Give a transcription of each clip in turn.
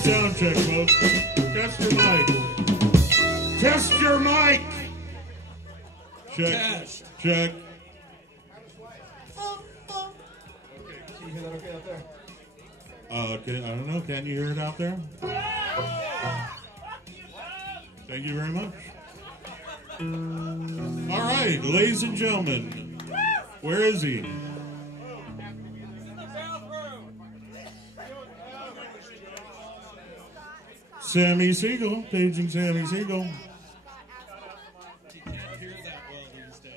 sound check, folks. Test your mic. Test your mic. Check. Test. Check. Can you hear that okay out there? I don't know. Can you hear it out there? Thank you very much. All right, ladies and gentlemen, where is he? Sammy Seagull, paging Sammy Seagull. You can't hear that well these days.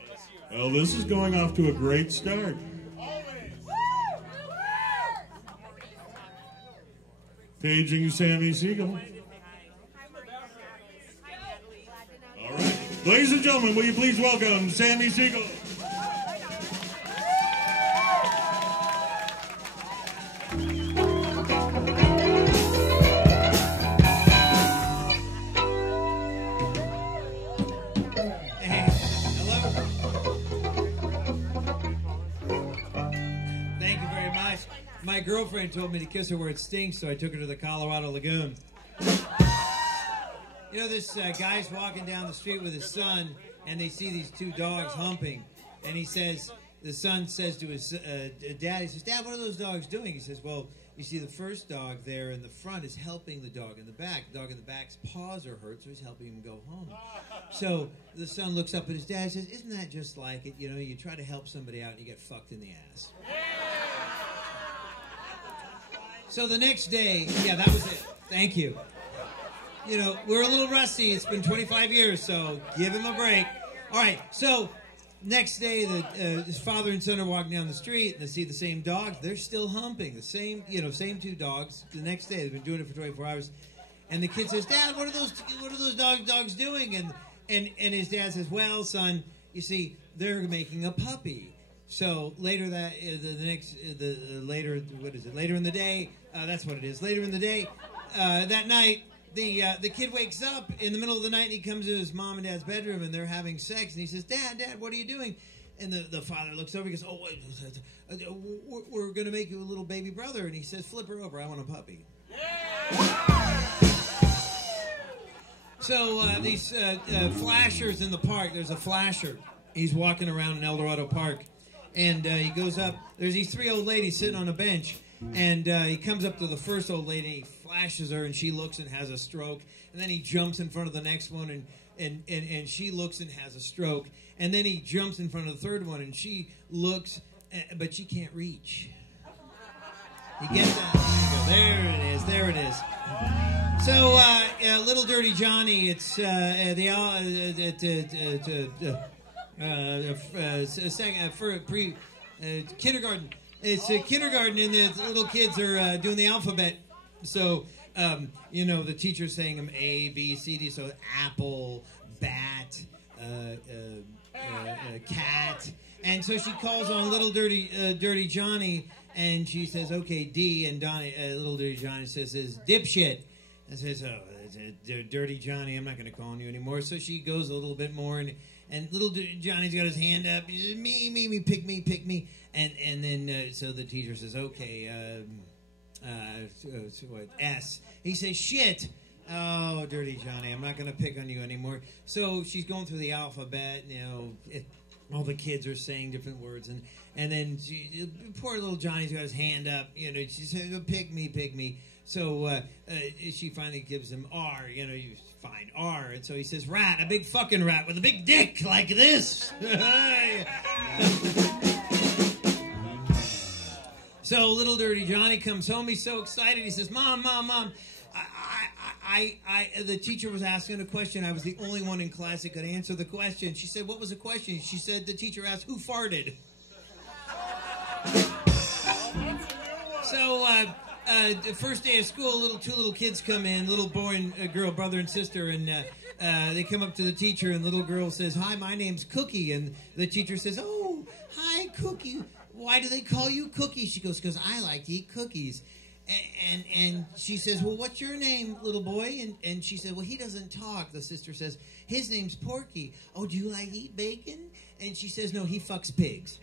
Well, this is going off to a great start. Paging Sammy Seagull. All right. Ladies and gentlemen, will you please welcome Sammy Seagull? My girlfriend told me to kiss her where it stinks, so I took her to the Colorado Lagoon. You know, this guy's walking down the street with his son, and they see these two dogs humping. And he says, the son says to his dad, he says, "Dad, what are those dogs doing?" He says, "Well, you see, the first dog there in the front is helping the dog in the back. The dog in the back's paws are hurt, so he's helping him go home." So the son looks up at his dad and says, "Isn't that just like it? You know, you try to help somebody out and you get fucked in the ass." So the next day, yeah, that was it. Thank you. You know, we're a little rusty. It's been 25 years, so give him a break. All right, so next day, his father and son are walking down the street, and they see the same dogs. They're still humping. The same two dogs. The next day, they've been doing it for 24 hours. And the kid says, "Dad, what are those dogs doing?" And his dad says, "Well, son, you see, they're making a puppy." So later later in the day, that's what it is. Later in the day, that night, the kid wakes up in the middle of the night, and he comes to his mom and dad's bedroom, and they're having sex, and he says, Dad, what are you doing?" And the father looks over, he goes, "Oh, we're going to make you a little baby brother." And he says, "Flip her over, I want a puppy." So these flashers in the park, there's a flasher. He's walking around in El Dorado Park. And he goes up. There's these three old ladies sitting on a bench. And he comes up to the first old lady. And he flashes her, and she looks and has a stroke. And then he jumps in front of the next one, and she looks and has a stroke. And then he jumps in front of the third one, and she looks, but she can't reach. You get that? There it is. So, Little Dirty Johnny, it's kindergarten. It's kindergarten, and the little kids are doing the alphabet. So, the teacher's saying them A, B, C, D. So apple, bat, cat. And so she calls on Little Dirty Johnny, and she says, "Okay, D." And Little Dirty Johnny says, "Dipshit." And says, "Oh, Dirty Johnny, I'm not going to call on you anymore." So she goes a little bit more, and Little Johnny's got his hand up. He says, me, pick me. And then, so the teacher says, "Okay, so what, S." He says, "Shit. Oh, Dirty Johnny, I'm not going to pick on you anymore." So she's going through the alphabet, all the kids are saying different words, and then poor little Johnny's got his hand up, she says, pick me. So she finally gives him R, you find R, and so he says, "Rat, a big fucking rat with a big dick like this." So Little Dirty Johnny comes home. He's so excited. He says, Mom, the teacher was asking a question. I was the only one in class that could answer the question. She said, "What was the question?" She said, the teacher asked, "Who farted?" So, the first day of school, two little kids come in, little boy and girl, brother and sister, and they come up to the teacher, and little girl says, "Hi, my name's Cookie," and the teacher says, "Oh, hi, Cookie. Why do they call you Cookie?" She goes, "Because I like to eat cookies." And she says, "Well, what's your name, little boy?" And she said, "Well, he doesn't talk." The sister says, "His name's Porky." "Oh, do you like to eat bacon?" And she says, "No, he fucks pigs."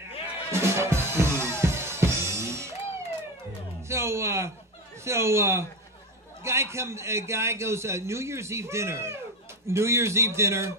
Guy goes New Year's Eve dinner. New Year's Eve dinner.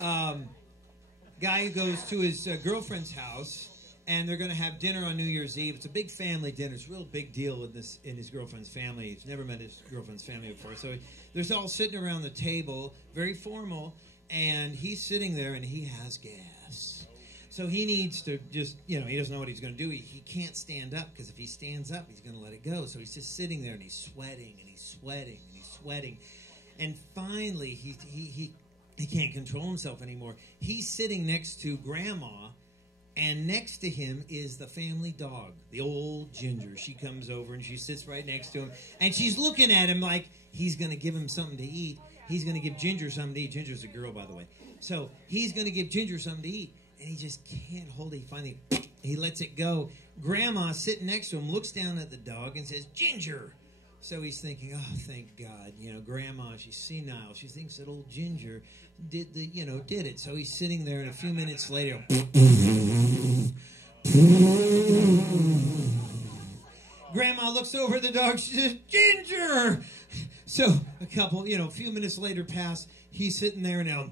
Guy goes to his girlfriend's house, and they're going to have dinner on New Year's Eve. It's a big family dinner. It's a real big deal in his girlfriend's family. He's never met his girlfriend's family before. So they're all sitting around the table, very formal, and he's sitting there, and he has gas. So he needs to just, he doesn't know what he's going to do. He can't stand up, because if he stands up, he's going to let it go. So he's just sitting there, and he's sweating, and he's sweating, and he's sweating. And finally, he can't control himself anymore. He's sitting next to Grandma, and next to him is the family dog, the old Ginger. She comes over, and she sits right next to him, and she's looking at him like he's going to give him something to eat. He's going to give Ginger something to eat. Ginger's a girl, by the way. So he's going to give Ginger something to eat, and he just can't hold it. Finally, he lets it go. Grandma, sitting next to him, looks down at the dog and says, "Ginger." So he's thinking, oh, thank God. Grandma, she's senile. She thinks that old Ginger did it. So he's sitting there, and a few minutes later, Grandma looks over at the dog. She says, "Ginger." So a few minutes later pass. He's sitting there now.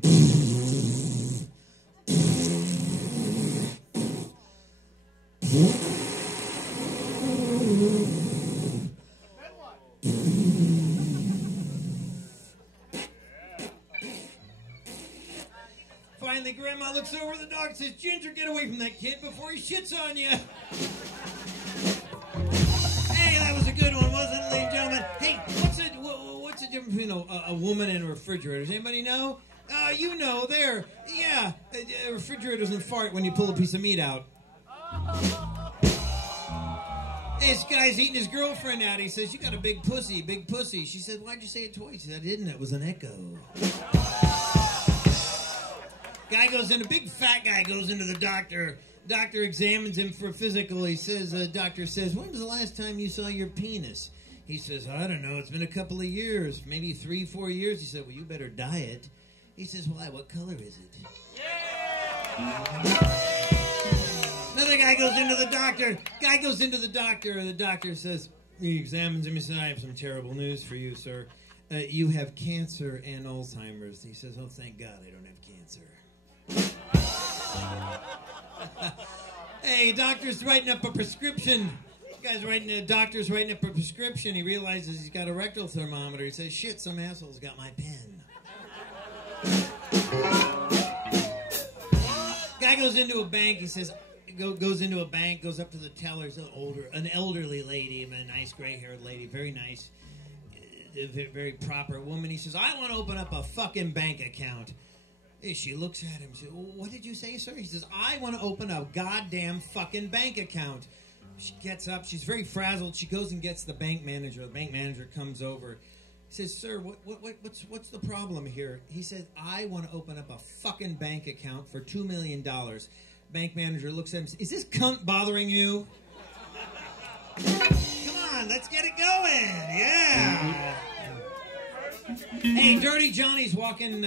Finally, Grandma looks over at the dog and says, "Ginger, get away from that kid before he shits on you." Hey, that was a good one, wasn't it, ladies and gentlemen? Hey, what's the difference between a woman and a refrigerator? Does anybody know? There. Yeah, a refrigerator doesn't fart when you pull a piece of meat out. This guy's eating his girlfriend out. He says, "You got a big pussy, big pussy." She said, "Why'd you say it twice?" He said, "I didn't. It was an echo." Big fat guy goes into the doctor. Doctor examines him for a physical. He says, doctor says, "When was the last time you saw your penis?" He says, "I don't know. It's been a couple of years, maybe 3-4 years." He said, "Well, you better diet." He says, "Why? What color is it?" Another guy goes into the doctor. And the doctor says, he examines him. He says, "I have some terrible news for you, sir. You have cancer and Alzheimer's." He says, "Oh, thank God I don't have cancer." Hey, doctor's writing up a prescription. Doctor's writing up a prescription. He realizes he's got a rectal thermometer. He says, "Shit, some asshole's got my pen." Guy goes into a bank. He says, goes into a bank, goes up to the teller. It's an elderly lady, a nice gray-haired lady, very nice, very proper woman. He says, "I want to open up a fucking bank account." She looks at him and says, "What did you say, sir?" He says, "I want to open a goddamn fucking bank account." She gets up. She's very frazzled. She goes and gets the bank manager. The bank manager comes over. He says, "Sir, what's the problem here?" He says, "I want to open up a fucking bank account for $2 million. Bank manager looks at him and says, "Is this cunt bothering you?" Come on, let's get it going. Yeah. Hey, Dirty Johnny's walking...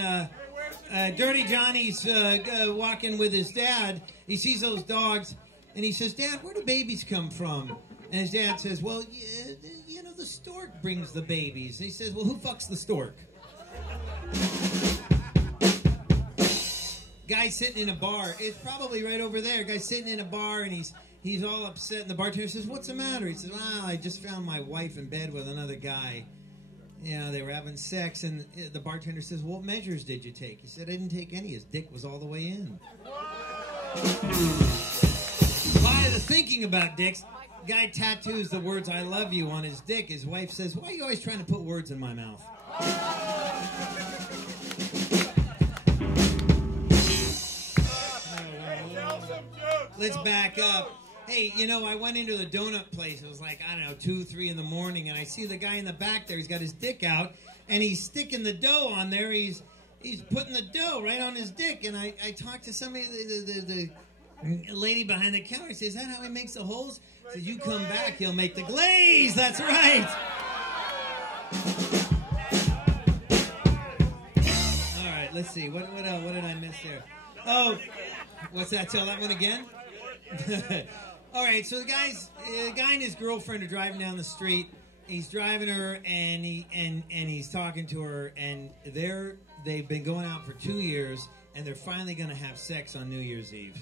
walking with his dad. He sees those dogs, and he says, "Dad, where do babies come from?" And his dad says, "Well, the stork brings the babies." And he says, "Well, who fucks the stork?" Guy's sitting in a bar. It's probably right over there. Guy's sitting in a bar, and he's all upset. And the bartender says, "What's the matter?" He says, "Well, I just found my wife in bed with another guy. They were having sex." And the bartender says, "What measures did you take?" He said, "I didn't take any. His dick was all the way in." By the thinking about dicks, guy tattoos the words "I love you" on his dick. His wife says, "Why are you always trying to put words in my mouth?" Let's back up. Hey, I went into the donut place. It was like, 2, 3 in the morning, and I see the guy in the back there. He's got his dick out, and he's sticking the dough on there. He's putting the dough right on his dick, and I talked to somebody, the lady behind the counter. He says, "Is that how he makes the holes?" I said, "You come back, he'll make the glaze." That's right. All right, let's see. What did I miss there? Oh, what's that? Tell that one again? All right, so the guy and his girlfriend are driving down the street, he's driving her, and he's talking to her, and they've been going out for 2 years, and they're finally going to have sex on New Year's Eve.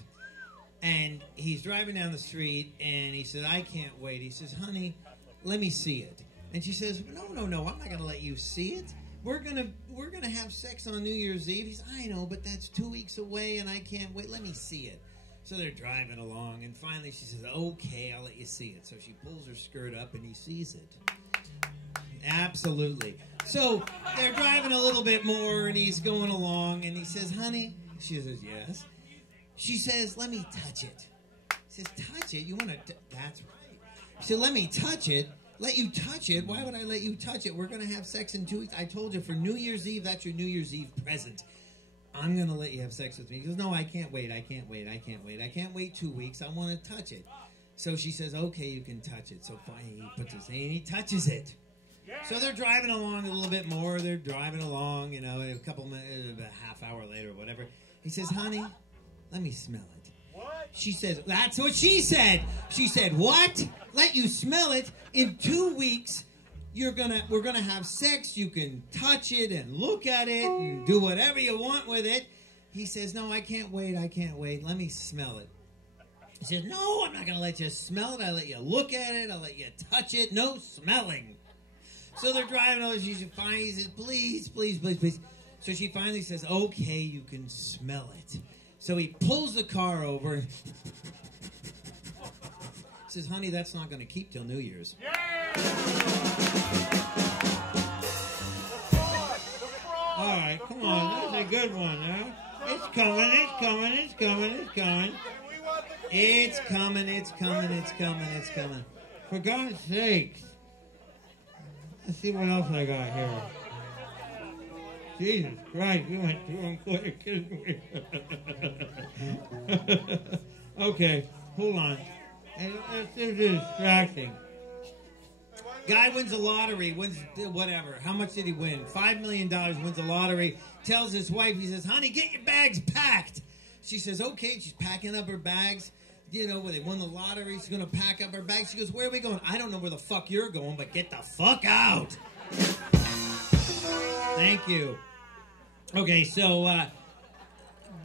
And he's driving down the street, and he says, I can't wait. He says, honey, let me see it. And she says, no, I'm not going to let you see it. We're gonna have sex on New Year's Eve. He says, I know, but that's 2 weeks away, and I can't wait. Let me see it. So they're driving along, and finally she says, okay, I'll let you see it. So she pulls her skirt up, and he sees it. Absolutely. So they're driving a little bit more, and he's going along, and he says, honey? She says, yes. She says, let me touch it. He says, touch it? You want to? That's right. He said, let me touch it. Let you touch it? Why would I let you touch it? We're going to have sex in 2 weeks. I told you for New Year's Eve, that's your New Year's Eve present. I'm going to let you have sex with me. He goes, no, I can't wait. I can't wait. I can't wait. I can't wait 2 weeks. I want to touch it. So she says, okay, you can touch it. So finally he puts his hand and he touches it. So they're driving along a little bit more. They're driving along, you know, a couple minutes, about a half hour later or whatever. He says, honey, let me smell it. What? She says, that's what she said. She said, what? Let you smell it? In 2 weeks, we're gonna have sex. You can touch it and look at it and do whatever you want with it. He says, no, I can't wait. I can't wait. Let me smell it. He says, no, I'm not gonna let you smell it. I'll let you look at it. I'll let you touch it. No smelling. So they're driving over. She finally says, please, please, please, please. So she finally says, okay, you can smell it. So he pulls the car over. Says, honey, that's not going to keep till New Year's. Yeah! All right, come on. That's a good one, huh? It's coming, it's coming, it's coming, it's coming. It's coming, it's coming, it's coming, it's coming. For God's sakes. Let's see what else I got here. Jesus Christ, we went through them quick, didn't we? Okay, hold on. This is distracting. Guy wins the lottery, wins whatever. How much did he win? $5 million, wins the lottery. Tells his wife, he says, honey, get your bags packed. She says, okay. She's packing up her bags. You know, when they won the lottery, she's going to pack up her bags. She goes, where are we going? I don't know where the fuck you're going, but get the fuck out. Thank you. Okay, so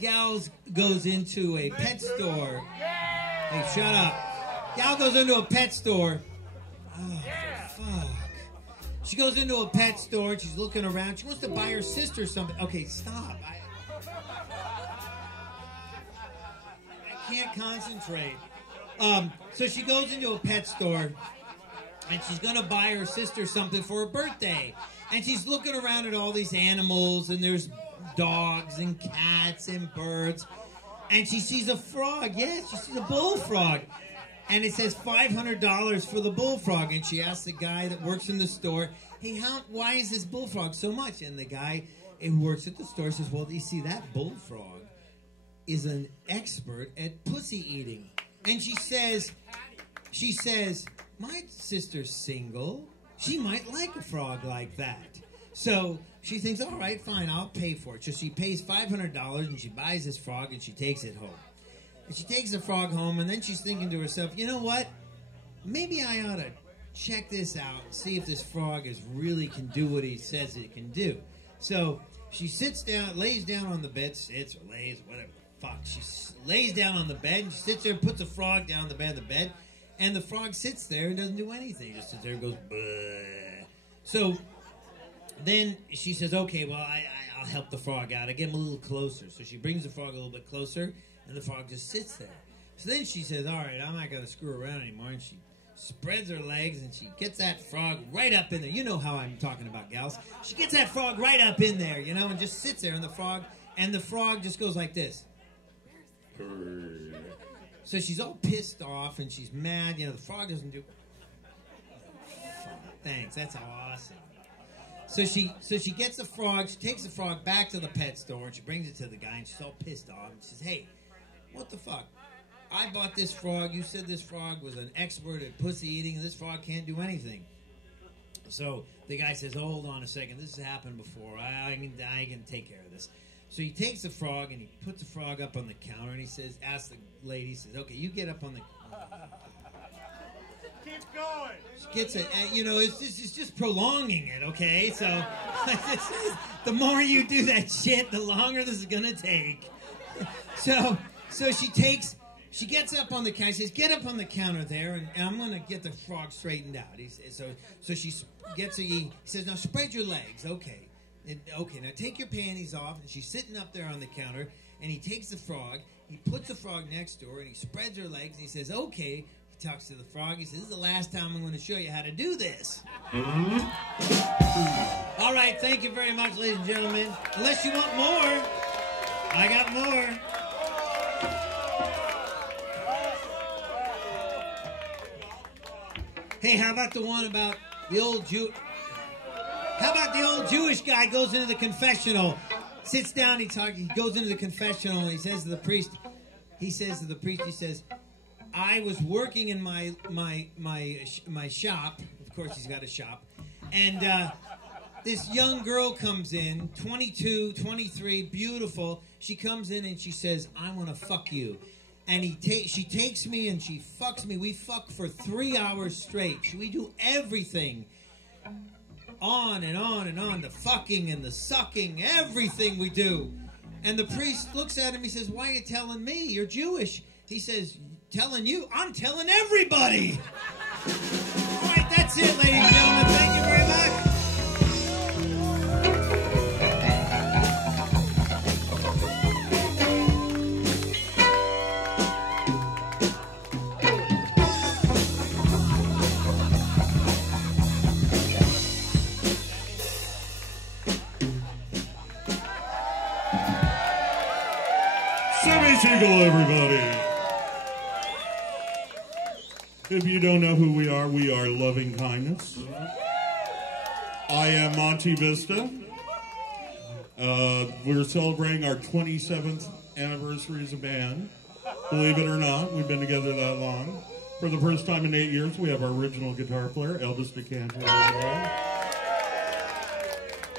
Gal goes into a pet store. Hey, shut up. Gal goes into a pet store. Oh, for fuck. She goes into a pet store. She's looking around. She wants to buy her sister something. Okay, stop. I can't concentrate. So she goes into a pet store, and she's going to buy her sister something for her birthday. And she's looking around at all these animals, and there's dogs and cats and birds. And she sees a frog. Yes, she sees a bullfrog. And it says $500 for the bullfrog. And she asks the guy that works in the store, hey, why is this bullfrog so much? And the guy who works at the store says, well, you see, that bullfrog is an expert at pussy eating. And she says, my sister's single. She might like a frog like that. So she thinks, all right, fine, I'll pay for it. So she pays $500 and she buys this frog and she takes it home. And she takes the frog home, and then she's thinking to herself, you know what? Maybe I ought to check this out and see if this frog really can do what he says it can do. So she sits down, lays down on the bed, sits or lays, whatever the fuck. She lays down on the bed, and she sits there and puts the frog down on the bed of the bed. And the frog sits there and doesn't do anything. Just sits there and goes, bleh. So then she says, okay, well, I'll help the frog out. I get him a little closer. So she brings the frog a little bit closer, and the frog just sits there. So then she says, all right, I'm not going to screw around anymore. And she spreads her legs, and she gets that frog right up in there. You know how I'm talking about, gals. She gets that frog right up in there, you know, and just sits there. And the frog just goes like this. So she's all pissed off, and she's mad. You know, the frog doesn't do... Thanks, that's awesome. So she gets the frog, she takes the frog back to the pet store, and she brings it to the guy, and she's all pissed off. And she says, hey, what the fuck? I bought this frog. You said this frog was an expert at pussy eating, and this frog can't do anything. So the guy says, oh, hold on a second. This has happened before. I can take care of this. So he takes the frog, and he puts the frog up on the counter, and he says, asks the lady, he says, okay, you get up on the... Keep going. She gets it. You know, it's just prolonging it, okay? So the more you do that shit, the longer this is going to take. So she gets up on the counter. She says, get up on the counter there, and I'm going to get the frog straightened out. So she gets he says, now spread your legs. Okay. Okay, now take your panties off. And she's sitting up there on the counter, and he takes the frog. He puts the frog next to her, and he spreads her legs, and he says, okay. He talks to the frog. He says, this is the last time I'm going to show you how to do this. All right, thank you very much, ladies and gentlemen. Unless you want more, I got more. Hey, how about the one about the old Jew? How about the old Jewish guy goes into the confessional, sits down, he goes into the confessional, and he says to the priest, he says, I was working in my shop. Of course, he's got a shop, and this young girl comes in, 22, 23, beautiful. She comes in and she says, I want to fuck you. And she takes me and she fucks me. We fuck for 3 hours straight. We do everything. On and on and on. The fucking and the sucking. Everything we do. And the priest looks at him. He says, why are you telling me? You're Jewish. He says, telling you? I'm telling everybody. All right, that's it, ladies and gentlemen. Thank you very much. Sammy Seagull, everybody. If you don't know who we are Lovingkindness. I am Monte Vista. We're celebrating our 27th anniversary as a band. Believe it or not, we've been together that long. For the first time in 8 years, we have our original guitar player, Elvis DeCanter.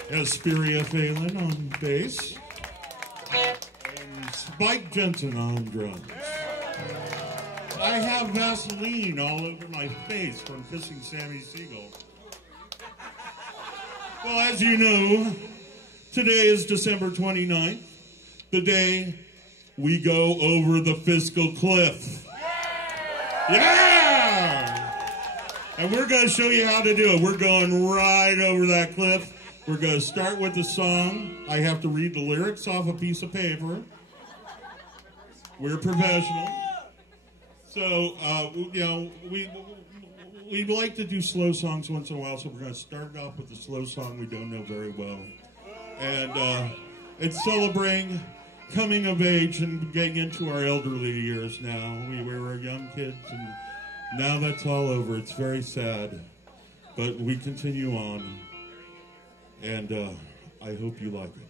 Hesperia Phelan on bass. Spike Jensen on drums. I have Vaseline all over my face from kissing Sammy Seagull. Well, as you know, today is December 29th, the day we go over the fiscal cliff. Yeah! And we're going to show you how to do it. We're going right over that cliff. We're going to start with the song. I have to read the lyrics off a piece of paper. We're professional. So, you know, we like to do slow songs once in a while, so we're going to start off with a slow song we don't know very well. And it's celebrating coming of age and getting into our elderly years now. We were young kids, and now that's all over. It's very sad. But we continue on. And I hope you like it.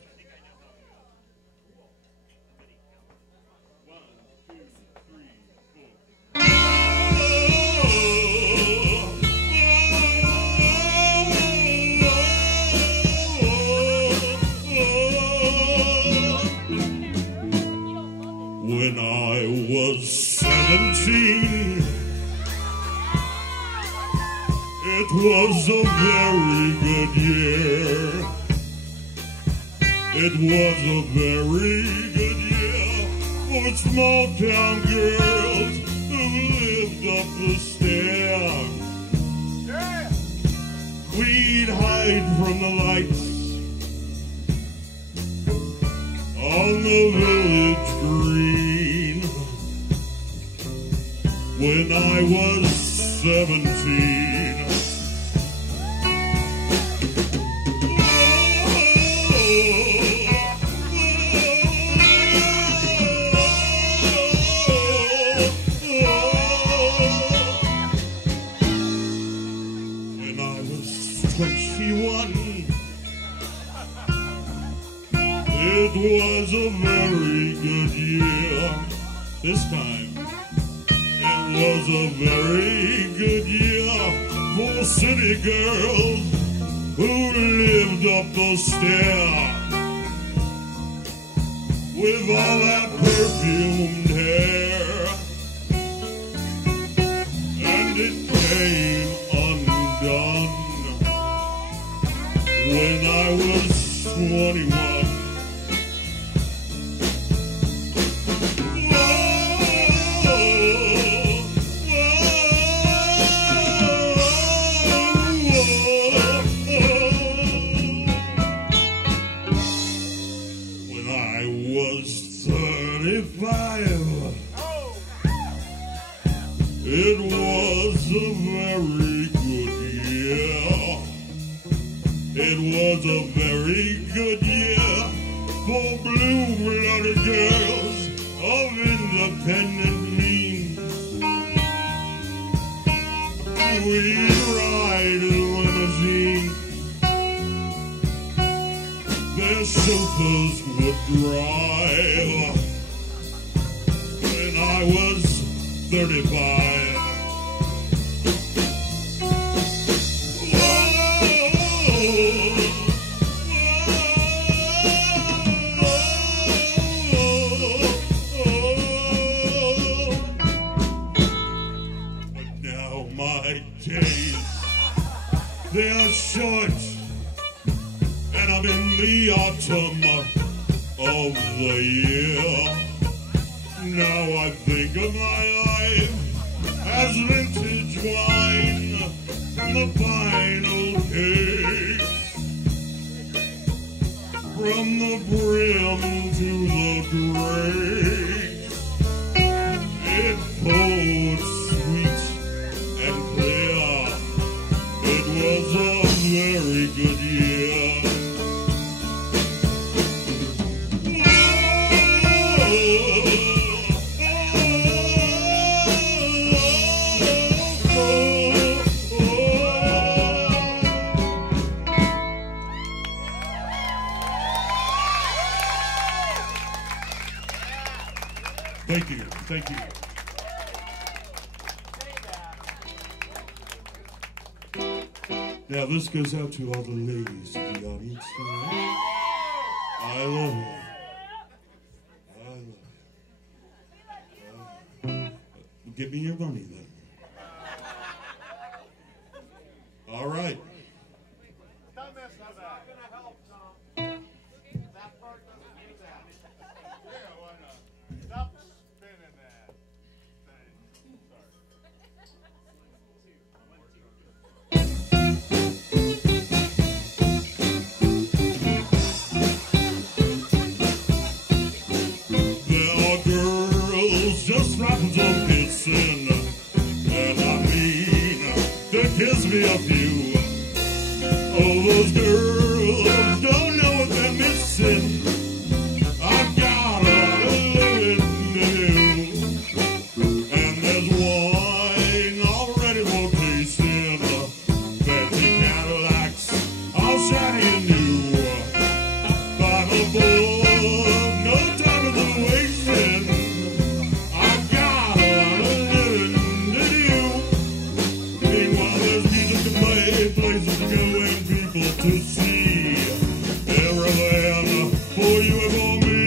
When I was 17, it was a very good year. It was a very good year for small town girls who lived up the stair. Yeah. We'd hide from the lights on the village green. When I was 17, when I was 21, it was a very good year. This time, it was a very good year for city girls who lived up the stair with all that perfumed hair. And it came undone when I was 21. When I was 35. It was a very good year. It was a very good year for blue-blooded girls of independent means. We'd ride a limousine. Their chauffeurs would drive. When I was 35. They are short, and I'm in the autumn of the year. Now I think of my life as vintage wine from the final case. From the brim to the dregs, it poured sweet and clear. It was a very good year. Thank you. Thank you. Now this goes out to all the ladies in the audience tonight. I love you. I love you. Give me your money then. All right. Stop messing with that. It's gonna help, Tom. That part doesn't do that. Yeah, why not? Stop spinning that thing. Sorry. There are girls just rapping on kissing, and I mean to kiss me a few. Oh, those girls don't know what they're missing. I've got a living to do, and there's wine already for tasting. Fancy Cadillacs, all shiny and new. By the board, no time is wasting. I've got a lot of living to do. Meanwhile, there's music to play, places to go, and people to see. Everything for you and for me.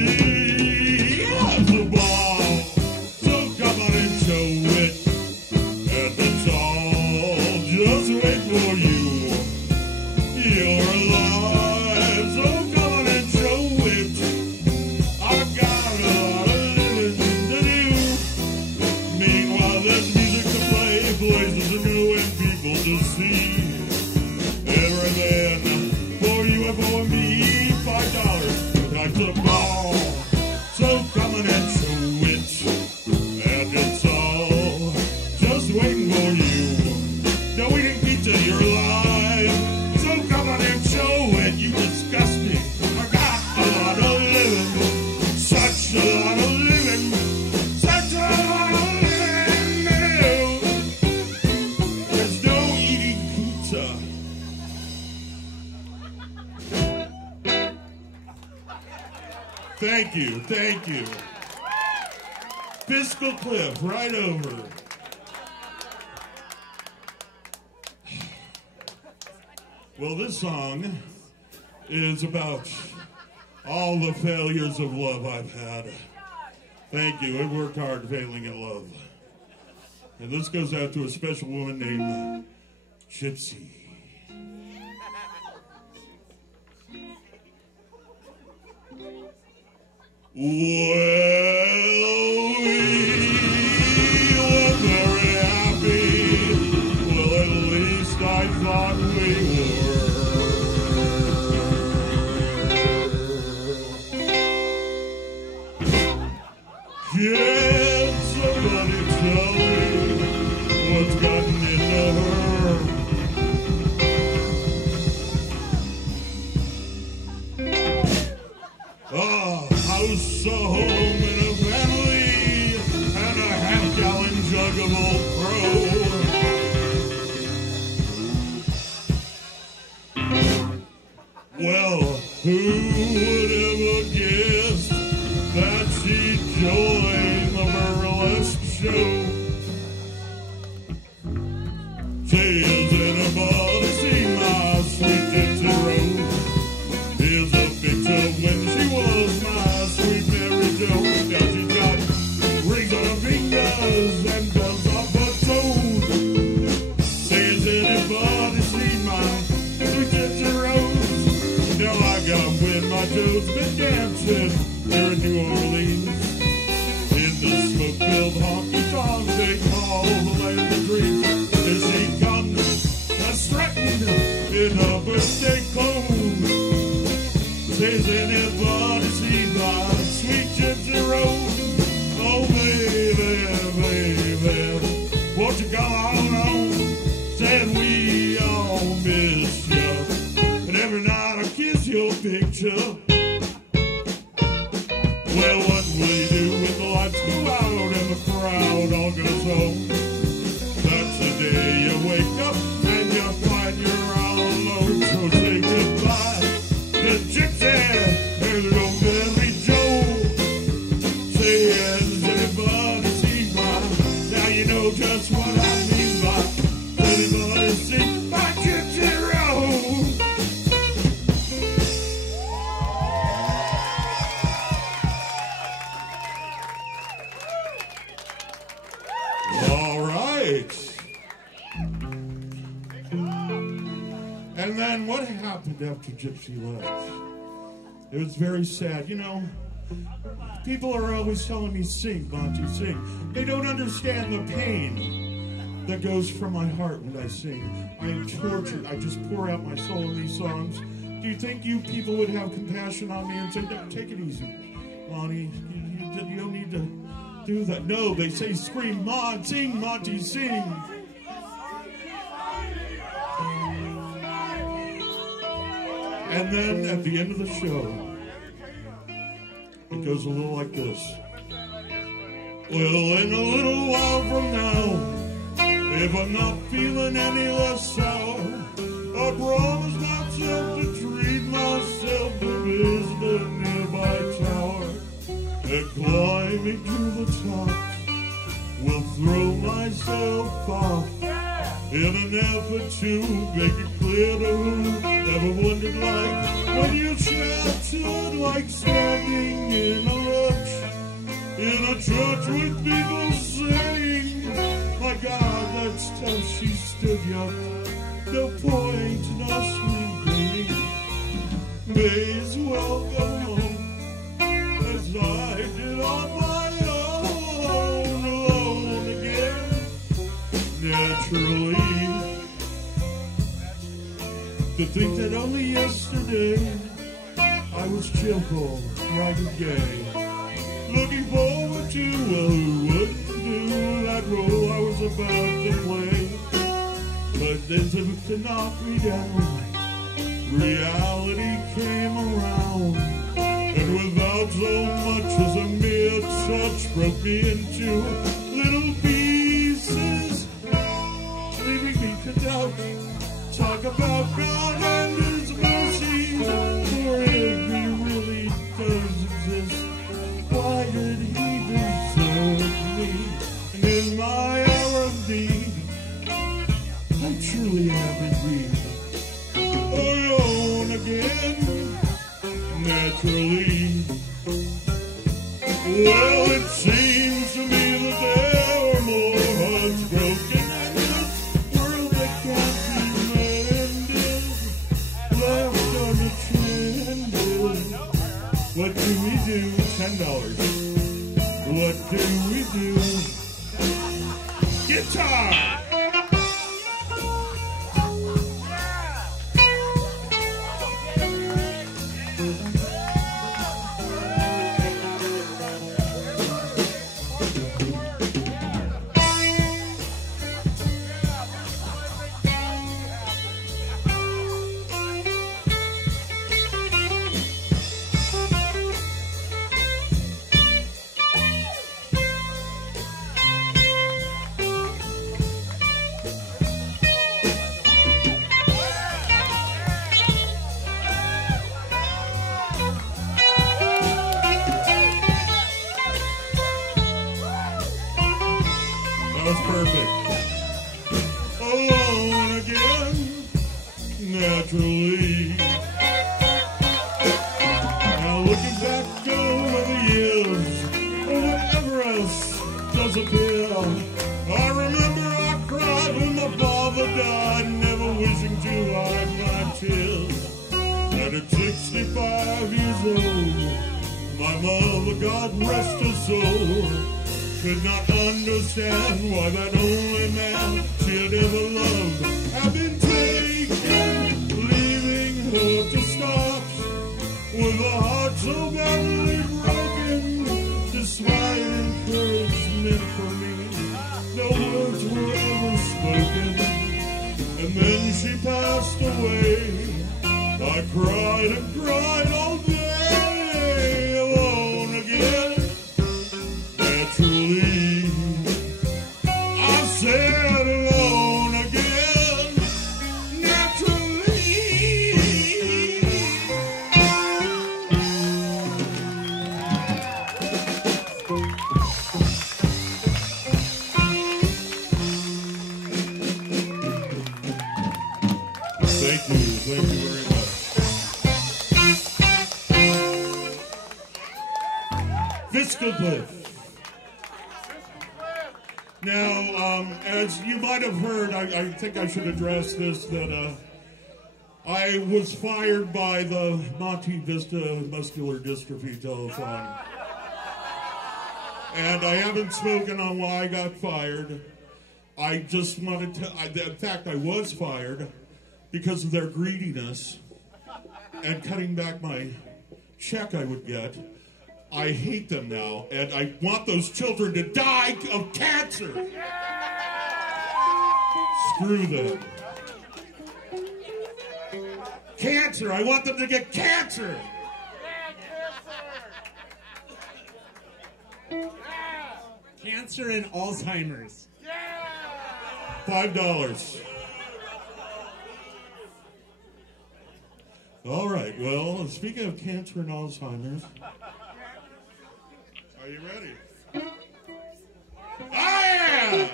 It's a ball, so come on and show it. And it's all just wait for you. You're alive, so come on and show it. I've got a lot of living to do. Meanwhile, there's music to play, places to go, and people to see. Everything for you and for me. $5, that's a ball. So come on and show it. And it's all just waiting for you. No eating pizza, you're alive. So come on and show it. You disgust me. I got a lot of living. Such a lot of living. Such a lot of living. There's no eating pizza. Thank you, thank you. Fiscal Cliff, right over. Well, this song is about all the failures of love I've had. Thank you. I worked hard failing at love. And this goes out to a special woman named Gypsy. Well, we were very happy. Well, at least I thought we were. Can somebody tell me what's gotten into her? A house, a home, and a family, and a half-gallon jug of Old Crow. Well, who would ever guess that she'd join the burlesque show? Tears in her body, see my sweet Gypsy Rose. Here's a picture when she was my sweet Mary Jo. Now she's got rings on her fingers and bells on her toes. Says anybody see my sweet Gypsy Rose? Now I got when my Joe's been dancing here in New Orleans. In the smoke-filled honky-tonk they call the land of dreams. There she comes, strutting in her birthday clothes. Says anybody see my sweet Gypsy Rose? Oh, baby, baby, won't you come on home? Said we all miss you, and every night I kiss your picture. Well, what will you do when the lights go out and the crowd all goes home? That's the day you wake up and you find you're all alone. So say goodbye to Gypsy and little Mary Jo. Say, has anybody seen my? Now you know just what I mean by. Anybody see my Gypsy Rose? All right. And then what happened after Gypsy left? It was very sad. You know, people are always telling me, sing, Monty, sing. They don't understand the pain that goes from my heart when I sing. I am tortured. I just pour out my soul in these songs. Do you think you people would have compassion on me and say, no, take it easy, Monty? You don't need to do that. No, they say, scream, Mon, sing, Monty, sing. And then at the end of the show, it goes a little like this. Well, in a little while from now, if I'm not feeling any less sour, I promise myself to treat myself to visit a nearby tower. And climbing to the top, will throw myself off in an effort to make it clear to who never wondered like when you shouted like standing in a church with people saying, my God, that's how she stood you. No point in us remaining. May as well go home as I did on my own, alone again. Naturally, to think that only yesterday I was cheerful, bright and gay, looking forward to, well, who wouldn't do that role I was about to play. But then to knock me down, reality came around, and without so much as a mere touch, broke me into little pieces, leaving me to doubt. Talk about God and His mercy, for if He really does exist, why did He desert me? And in my hour of need, I truly have been alone again, naturally. Well, it seems to me that there are more hearts tellers. What do we do? Guitar! That was perfect. Alone again, naturally. Now looking back over the years, or whatever else does appear, I remember I cried when my father died, never wishing to hide my tears. And at 65 years old, my mother, God rest her soul, could not understand why that only man she had ever loved had been taken, leaving her to start with a heart so badly broken. Despite encouragement from me, no words were ever spoken. And then she passed away. I cried and cried all day, alone again. Naturally, I said alone again. Naturally. Thank you very much. Fiscal Cliff. Now, as you might have heard, I think I should address this, that I was fired by the Monte Vista Muscular Dystrophy Telethon. And I haven't spoken on why I got fired. I just wanted to, in fact, I was fired because of their greediness and cutting back my check I would get. I hate them now, and I want those children to die of cancer. Screw them. Cancer, I want them to get cancer. Cancer and Alzheimer's. $5. All right, well, speaking of cancer and Alzheimer's, are you ready? Oh, yeah!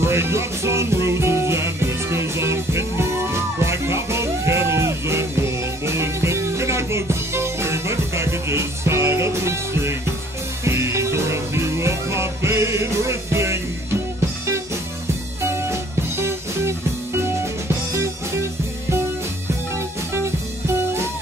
Raindrops on roses and whiskers on kittens, bright copper kettles and warm woolen mittens. Good night, folks. Very much packages tied up with strings. These are a few of my favorite things.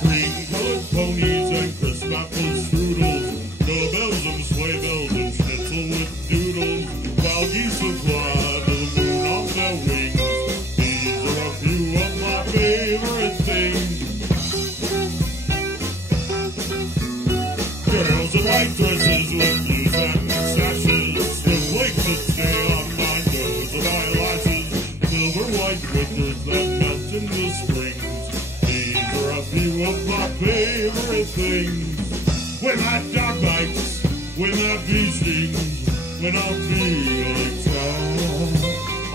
Cream-colored ponies and crisp apple strudels, doorbells and sleigh bells and schnitzel with doodles, wild geese will fly to the moon on their wings. These are a few of my favorite things. Girls in white dresses with blue satin sashes, snowflakes that stay on my nose of eyelashes, silver white winters that melt in the springs. These are a few of my favorite things. When my dog bites, when my bee stings, when I'm feeling sad,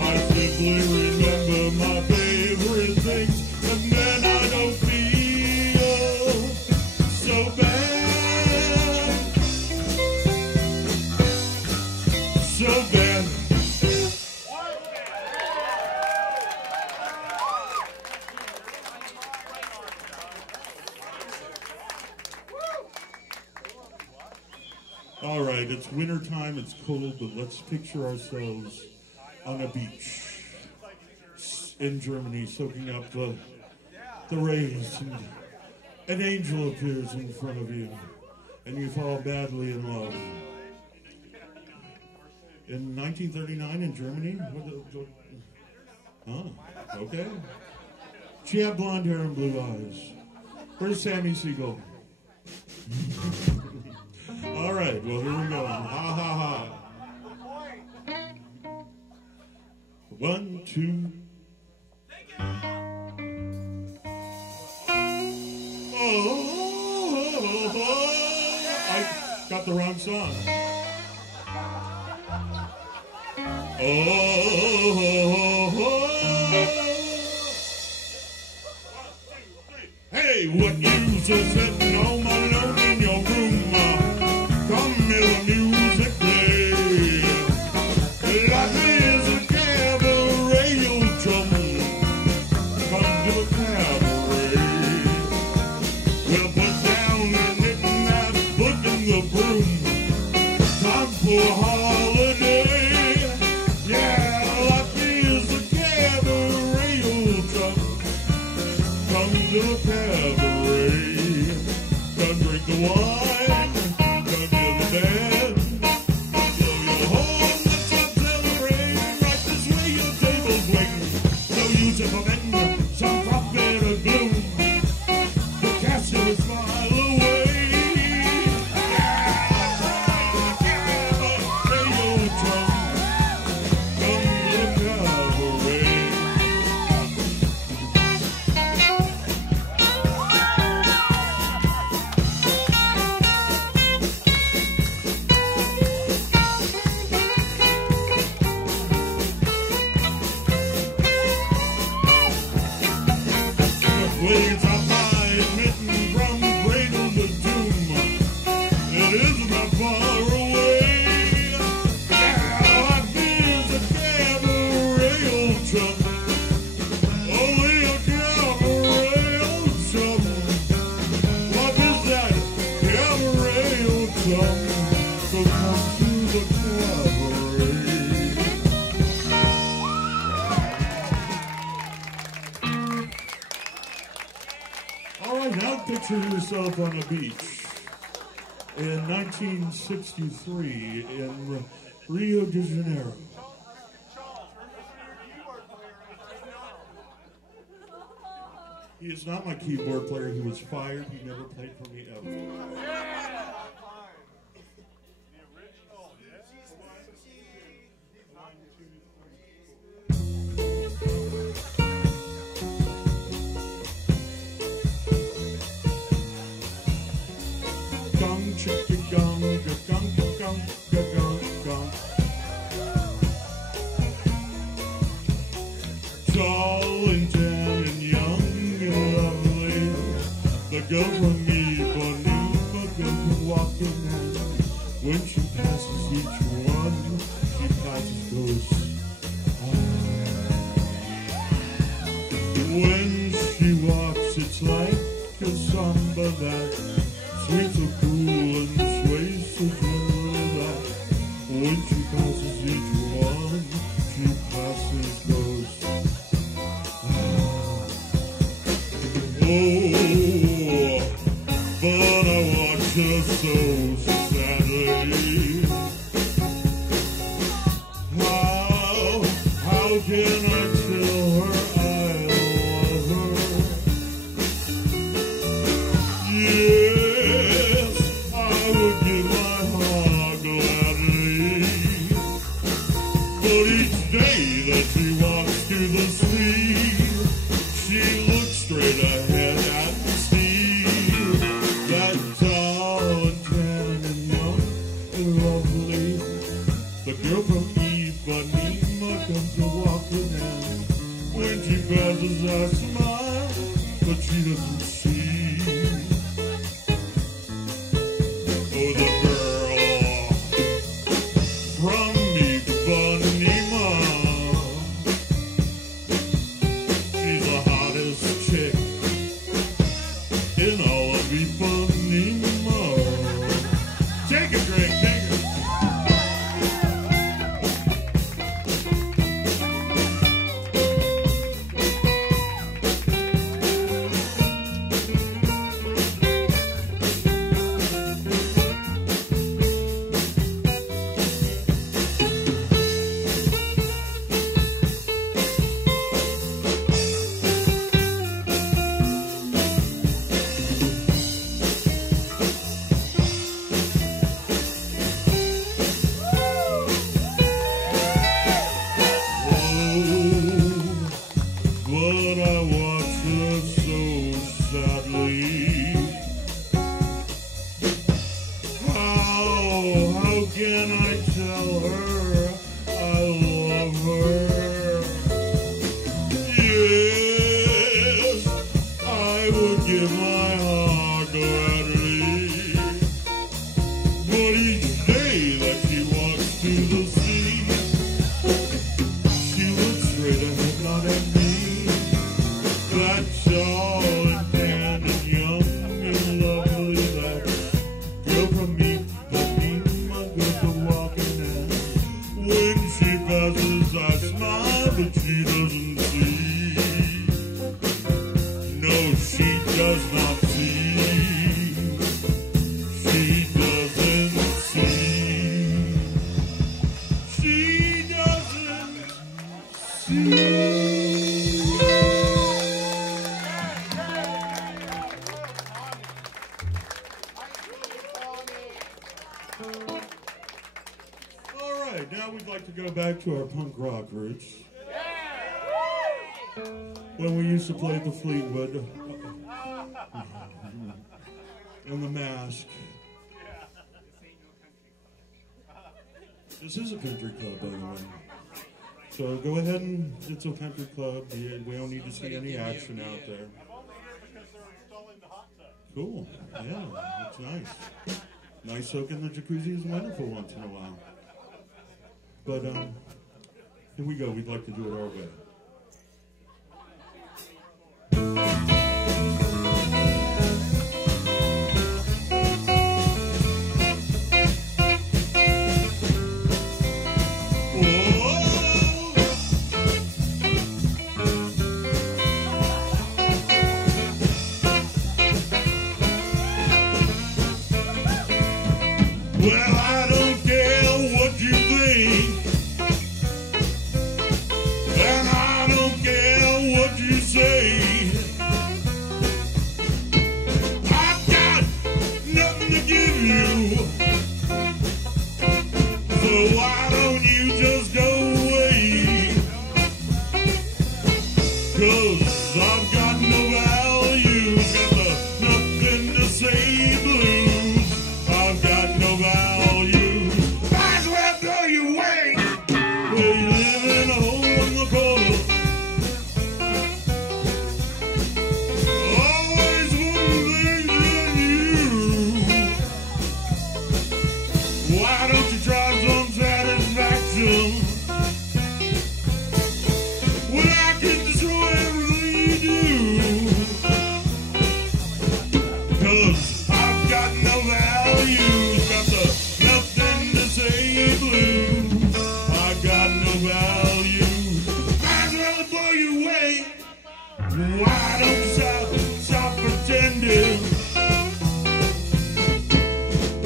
I simply remember my favorite things, and then I don't feel so bad, so bad. All right, it's winter time, it's cold, but let's picture ourselves on a beach in Germany, soaking up the rays, and an angel appears in front of you, and you fall badly in love. In 1939 in Germany? Okay. She had blonde hair and blue eyes. Where's Sammy Seagull? All right, well, here we go. Ha, ha, ha. 1, 2. I got the wrong song. Hey, what use is sitting home alone in your room? Come hear the music play. Life is a cabaret, you'll trouble. Come to a cabaret. Well, put down the knitting and put in the broom. Time for a holiday. Yeah, life is a cabaret, you'll trouble. Come to a cabaret. Come drink the wine. Come hear the band. Blow your horn, let's all celebrate. Right this way, your table's waiting. No use of a men, some profit or gloom. The castle is smile away. Cabaret, you'll trouble. Come to the cabaret. Waves are by admitting from cradle to tomb. It isn't that far away. Yeah, life is a cabaret, old chum. Only a cabaret, old chum. What is that? Cabaret, old chum. So come to the cabaret. All right, now picture yourself on a beach in 1963 in Rio de Janeiro. He is not my keyboard player. He was fired. He never played for me ever. The original, Gong, chicka, gong, gong, gong, gong, gong. Tall and tan and young and lovely, the girl from Ipanema goes walking, and when she passes each one, she passes those. When she walks, it's like a samba that sweet so cool and sways so gently that when she passes each one, she passes those. Oh, but I watch her so sadly. How can I tell her I love her? Yes, I would give my heart gladly. But each day that she walks to the sea, she looks straight ahead at the sea. That tall and tan and young and lovely, the girl from Ipanema comes walking in. When she passes, I smile, but she doesn't see. Oh, the girl from Ipanema, she's the hottest chick in all of Ipanema. Take a drink, take my heart gladly. But each day that she walks to the sea, she looks straight ahead, not at me. That's all and tan and young and lovely, that girl from Ipanema, good for walking at. When she passes, I smile, but she doesn't see. No, she does not see. She doesn't see. She doesn't see. All right, now we'd like to go back to our punk rock roots. When we used to play at the Fleetwood and the Mask. This is a country club, by the way. So go ahead and it's a country club. We don't need to see any action out there. I'm only here because they're installing the hot tub. Cool. Yeah, it's nice. Nice soak in the jacuzzi is wonderful once in a while. But here we go. We'd like to do it our way. Well, I don't care what you think, and I don't care what you say. I've got nothing to give you, so why don't you just go away? 'Cause I've got no value, got nothing to say blues. I've got no value. Might as well throw you away. Well, you live in a hole in the corner. Always one thing in you. Why don't you try some satisfaction when I can destroy everything you do? 'Cause I've got no value, got nothing to say blues. I got no value. Might as well blow you away. Why don't you stop pretending?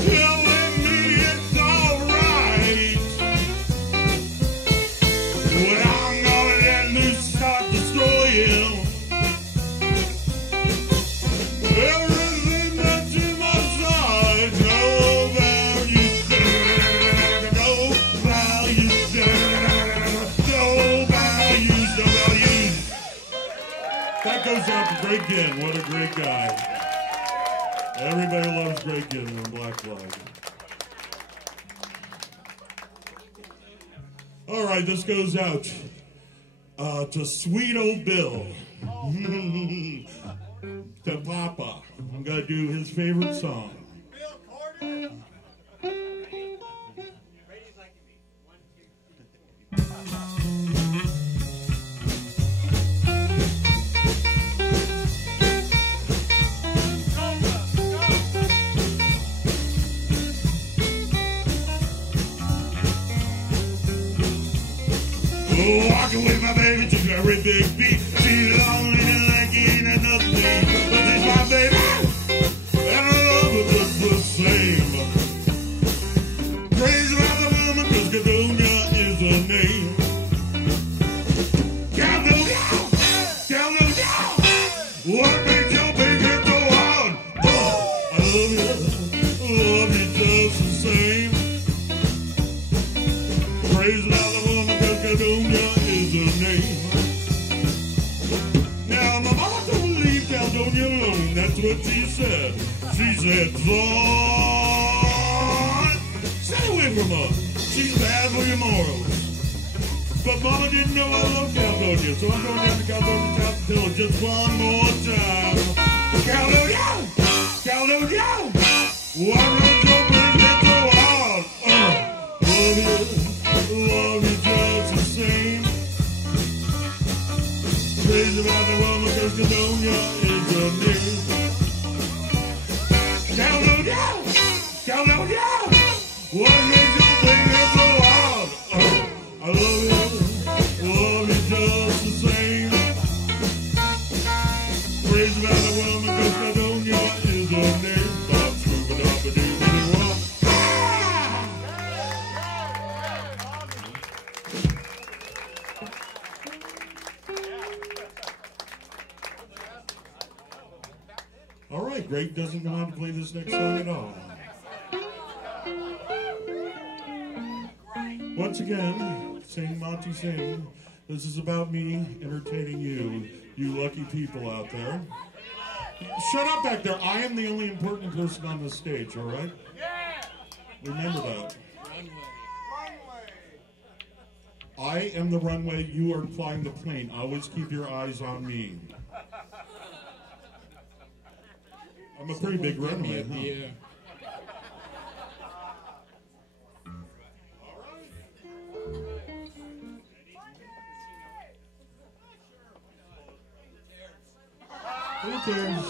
Telling me it's alright. When I'm gonna let loose, start destroying everything that's in my side. No value, no value, no values, no values. That goes out to Greg Ginn. What a great guy. Everybody loves Greg Ginn on Black Flag. All right, this goes out to sweet old Bill. To Papa. I'm going to do his favorite song. Bill Carter. Oh, walking with my baby to a very big beat. She's lonely and like ain't nothing, but she's my baby, and I love her just the same. Crazy about the woman, 'cause Caldonia is her name. Caldonia, Caldonia, what makes your baby so hard? Oh, I love you just the same. Crazy about the woman, 'cause Caldonia is her name. Now my mama don't leave Caldonia alone, that's what she said. She said, son, stay away from her. She's bad for your morals. But mama didn't know I love Caldonia, so I'm going down to Caldonia South to tell her just one more time. Caldonia! Caldonia! What makes you bring it so hard? Love you just the same. Crazy about the woman because Caldonia is your name. Caldonia! Caldonia! What makes you bring it so hard? I love you just the same. Crazy about the woman because Caldonia is your name. Stop scooping up a dude in the wall. All right, Greg doesn't know how to play this next song at all. Once again, sing Monty Sing. This is about me entertaining you, you lucky people out there. Shut up back there. I am the only important person on the stage, all right? Remember that. I am the runway. You are flying the plane. Always keep your eyes on me. I'm a pretty big runway, huh? Yeah. Who cares?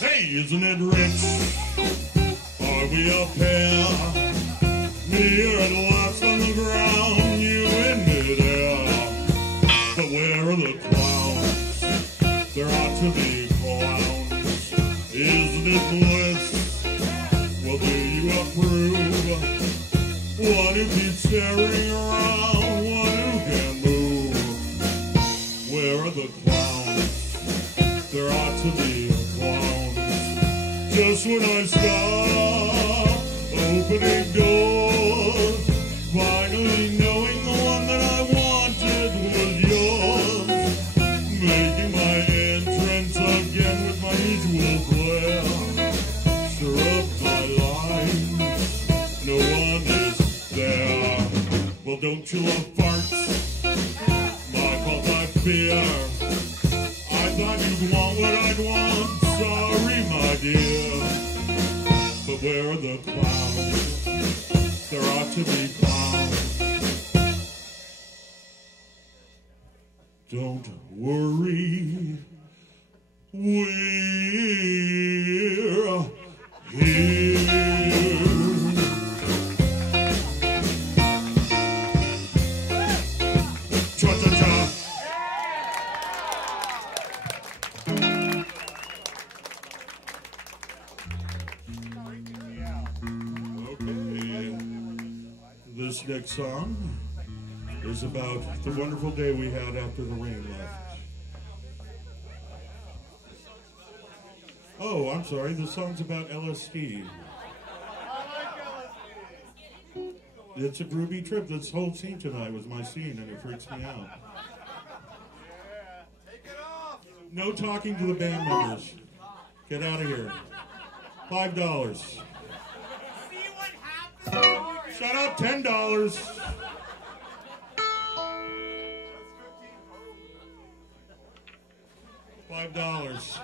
Hey, isn't it rich? Are we a pair? Me at last on the ground, you in midair. But where are the clowns? There ought to be clowns. Isn't it bliss? Well, do you approve? One who keeps staring around, one who can move. Where are the clowns? There ought to be clowns. Just when I stop opening doors, finally knowing the one that I wanted was yours, making my entrance again with my usual glare. Stir up my lines, no one is there. Well, don't you love farts? My fault, I fear. I thought you'd want what I'd want. Sorry, my dear. But where are the clowns? There ought to be clowns. Don't worry, we're here. Cha-cha-cha. Okay. This next song is about the wonderful day we had after the rain left. Oh, I'm sorry. The song's about LSD. It's a groovy trip. This whole scene tonight was my scene, and it freaks me out. No talking to the band members. Get out of here. $5. Shut up. $10. $5.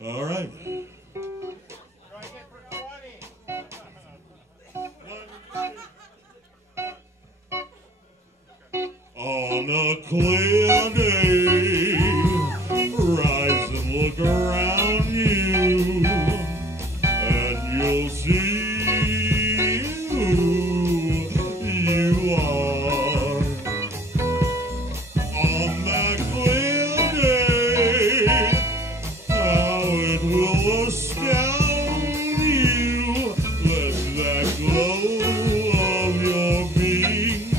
All right. On a clear day, rise and look around you, and you'll see who you are. On that clear day, how it will astound you. Let that glow of your being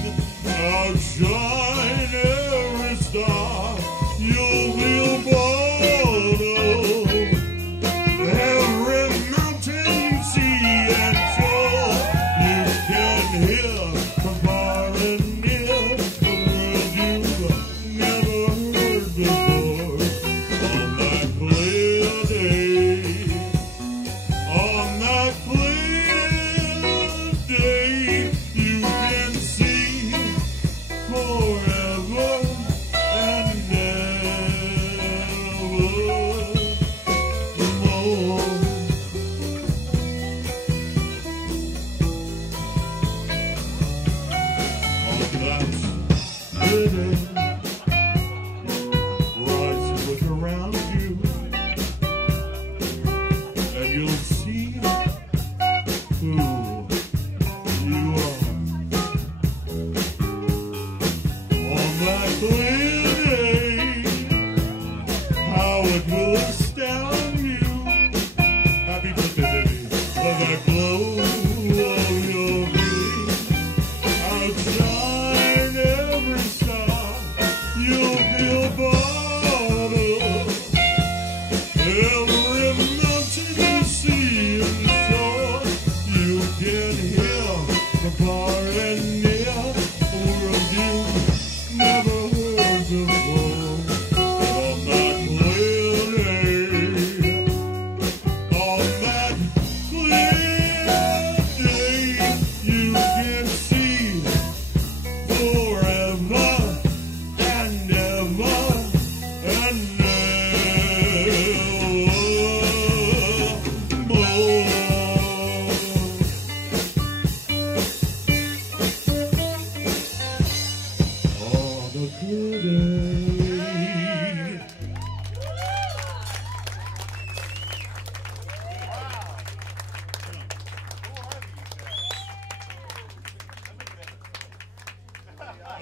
outshine every star. You'll feel bold of every mountain, sea, Every mountain and sea and shore, you can hear the far and near, a world you never heard before. On that clear day, on that clear day, you can see forever and ever and nevermore. On a clear day.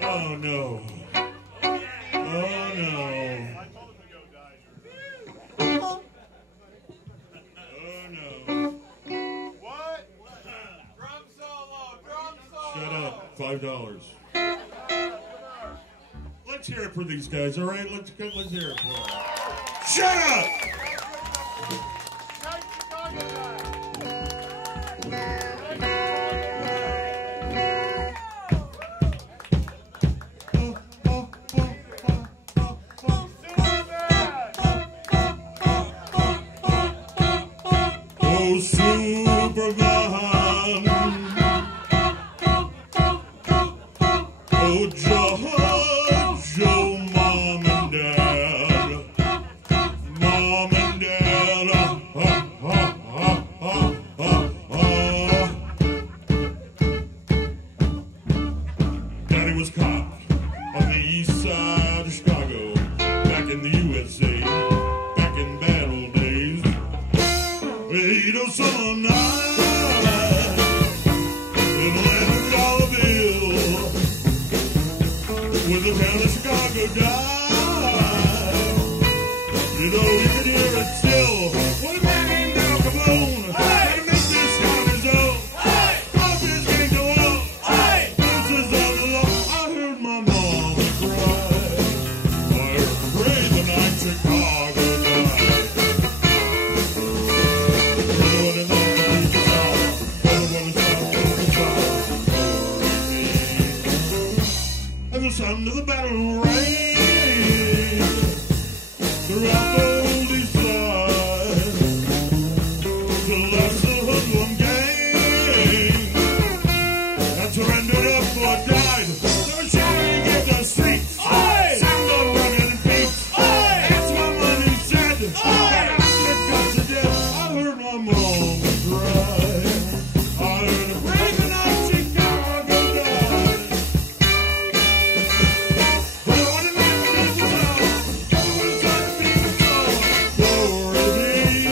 Oh no. Oh no. Oh no. What? Drum solo, drum solo. Shut up. $5. Let's hear it for these guys, all right? Let's hear it for them. Shut up! Night Chicago Oh, Superman. Oh, Judge, oh, Mom and Dad. Mom and Dad. Daddy was caught on the east side of Chicago, back in the USA, back in bad old days. 8 summer night in a $100 bill, with the town of Chicago died. You know you can hear it still. What a man named Al Capone had to make this town his own. Profits can't go up. This is out of law. I heard my mom cry. I heard her pray the night Chicago died. And the sound of the battle rang throughout the old east side. The last of the hoodlum gang that surrendered up or died. They were shouting in the streets, sound of running feet. That's what money said. That I get cut to death. I heard my mom cry. I heard her pray the night Chicago died. But what a man did you know? Always had to be the glory be.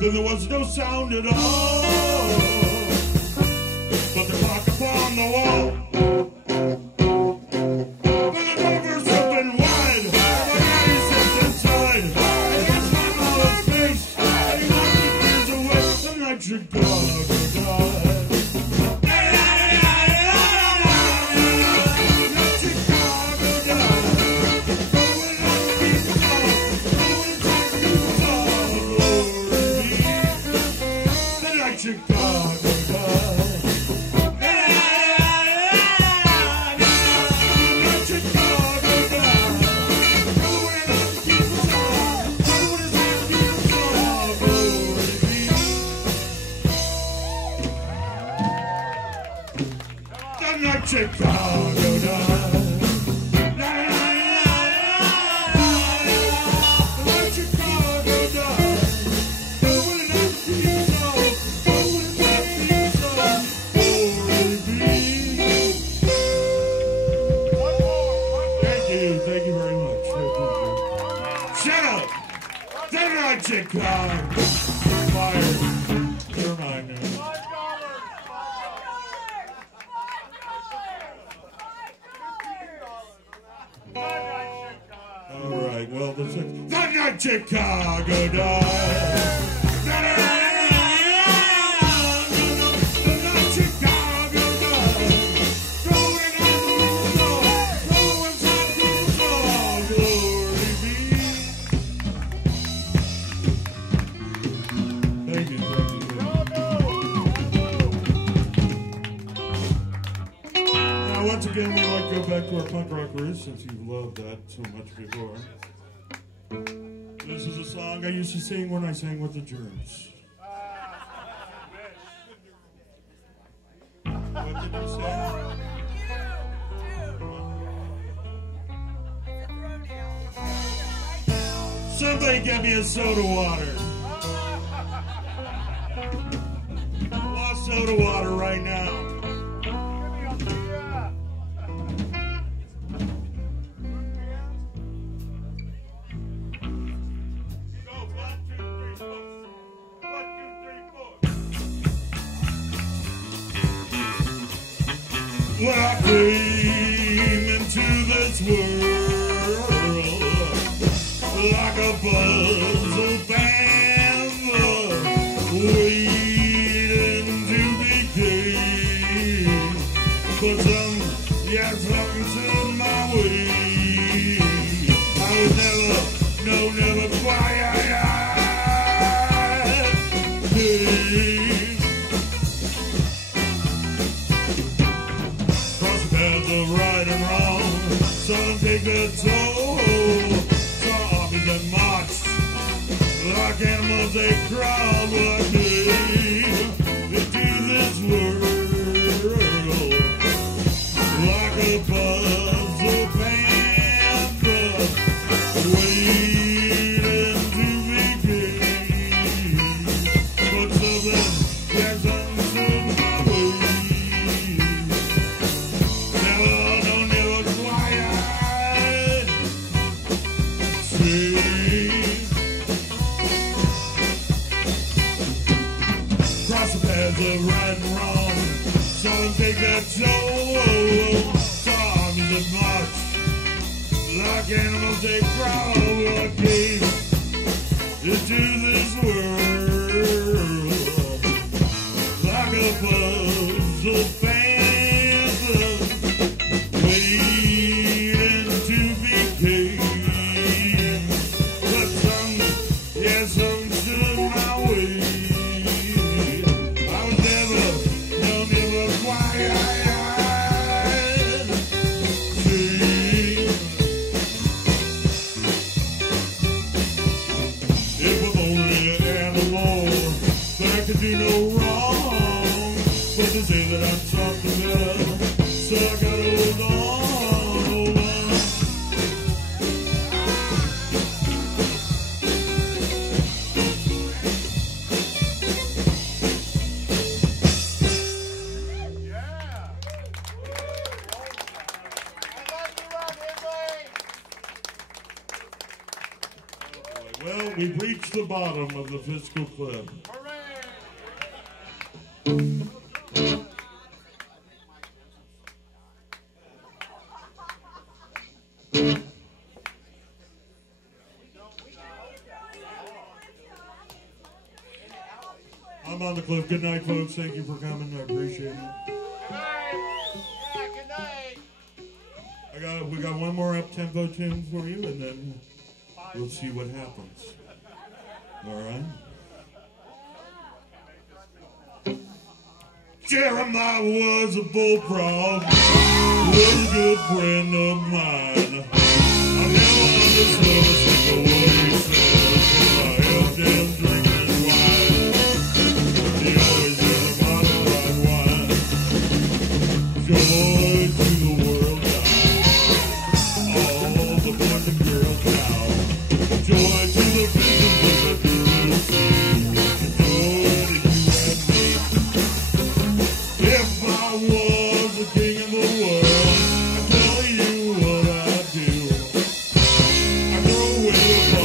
Then there was no sound at all, but the clock upon the wall. But the doors open wide, and my daddy sits inside. And that's my mother's face, and he wiped the tears away. The night Chicago died. Night Chicago died. Going up to be the law, going back to the top, glory be. The night Chicago died. Night Chicago died. Going up to be the law, going back to the top, glory be. The night Chicago died. The night Chicago died. Going up to be the law, going back to the top, glory be. Thank you very much. Shut up! The night Chicago. Fired. Never mind. All right, well, the night Chicago died. The night Chicago died. Going out the door, going back to the door, glory be. back to our punk rock roots since you've loved that so much before. This is a song I used to sing when I sang with the Germs. What did you say? Somebody get me a soda water. I want soda water right now. When I came into this world like a buzz of panther waiting to be king, but something stood my way. I was never quiet. Right and wrong, some take the toll. Saw armies that march like animals, they crawl. But I came into this world like a buzz of panther waiting to be king. But something, yeah, something stood my way. Of right and wrong, some take that toll. Saw armies that march like animals, they crawl. I came into this world like a buzz of panther waiting to be king. But some stood my way. Do no wrong, but to say that I'm something better, so I gotta hold on. Yeah. Well, we've reached the bottom of the fiscal cliff. I'm on the cliff. Good night, folks. Thank you for coming. I appreciate it. Good night. Yeah, good night. We got one more up-tempo tune for you, and then we'll see what happens. All right? Jeremiah was a bullfrog, was a good friend of mine. I never understood a single word he said, but I helped him drink his wine. He always had a bottle of white wine. Joy to the world now, all the boys and girls now. Joy to the visions of the beautiful sea. Joy to you and me. If I was the king of the world, I'd tell you what I'd do. I'd throw away the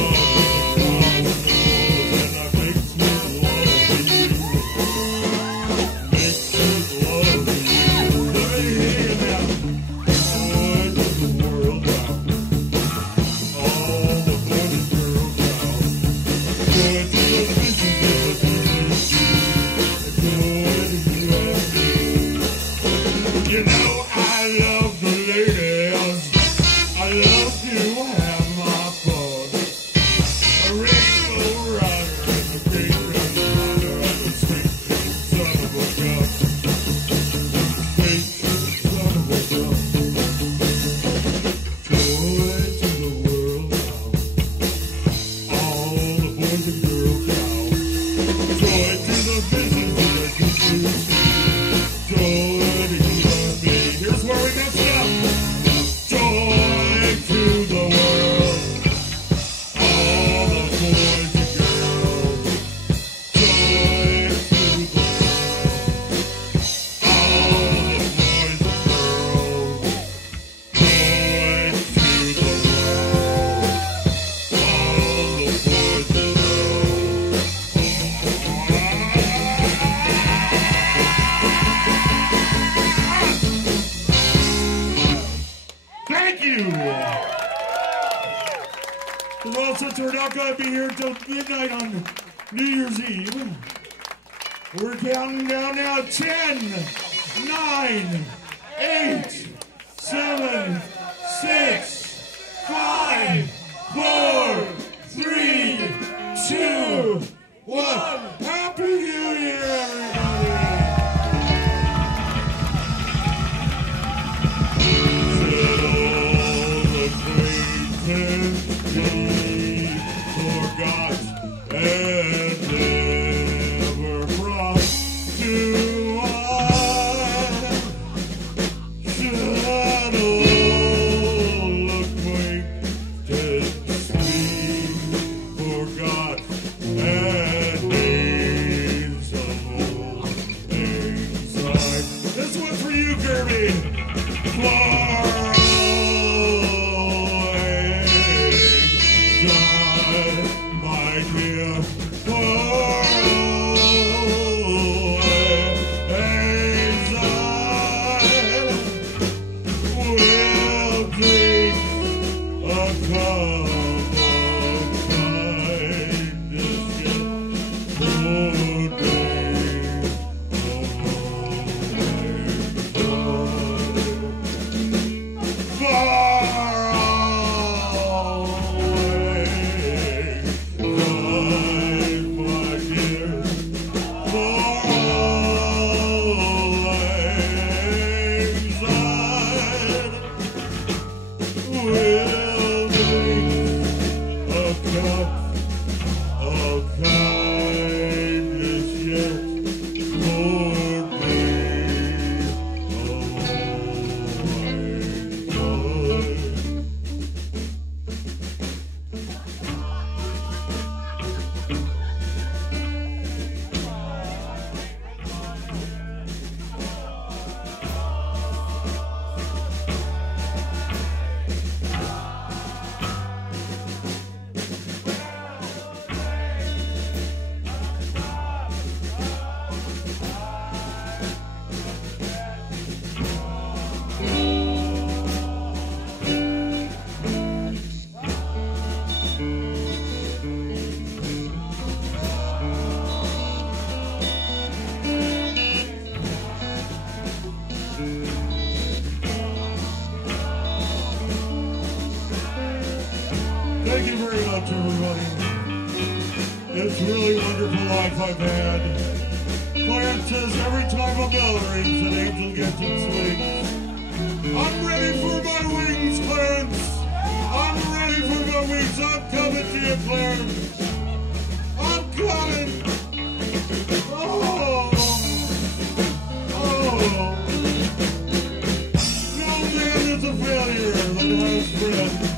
since we're not going to be here until midnight on New Year's Eve, we're counting down now. 10, 9, 8, 7, 6, 5, 4, 3, 2, 1. Happy New Year, everybody! Forgot and never brought to us. Should all acquaintance be forgot and days of old anxiety. This one's for you, Kirby. My dear, will drink a cup of kindness yet for days Thank you very much, everybody. It's a really wonderful life I've had. Clarence says every time a bell rings, an angel gets its wings. I'm ready for my wings, Clarence. I'm ready for my wings. I'm coming to you, Clarence. I'm coming. Oh. No man is a failure that has friends.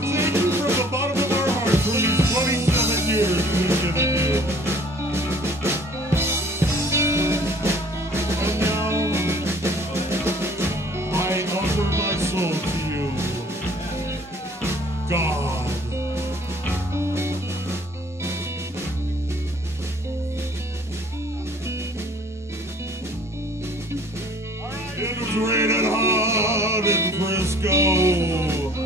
Thank you from the bottom of our hearts for these 27 years we've given you. And now, I offer my soul to you, God. It was raining hard in Frisco.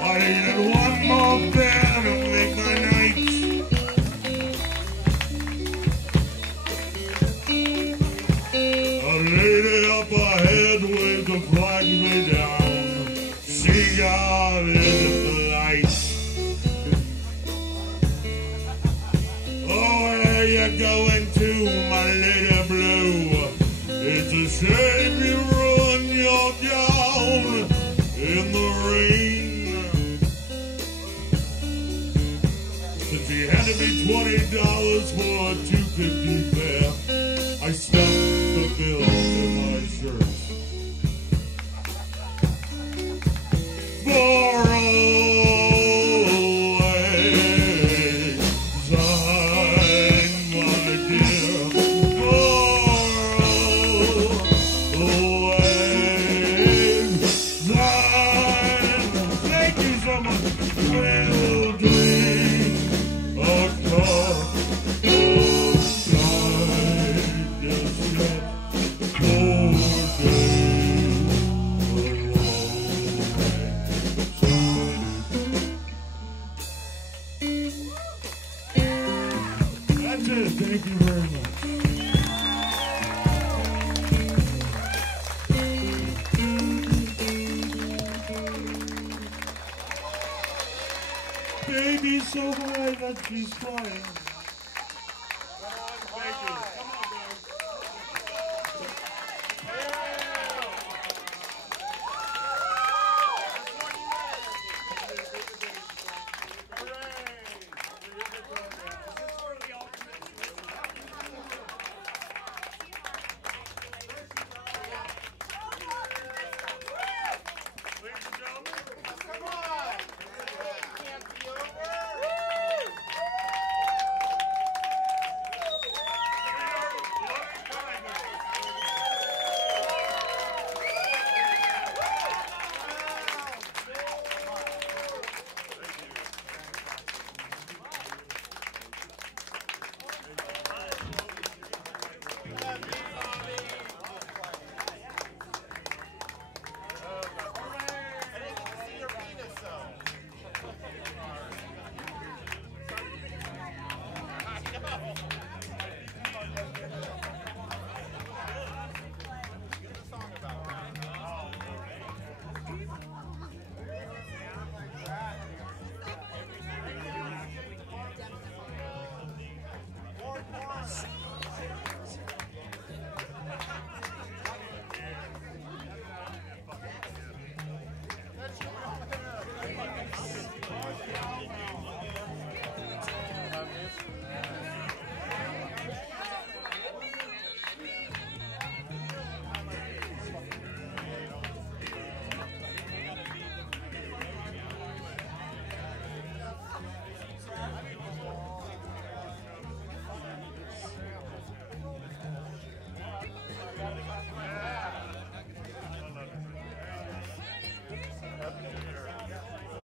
I needed one more bed to make my nights. A lady up ahead with the flag me down. She got into the lights. Oh, where you going to, my lady blue? It's a shame you ruined your gown in the rain. Since he handed me $20 for a $2.50 fare, I stuffed the bill in my shirt. For we'll drink a cup of that she's flying.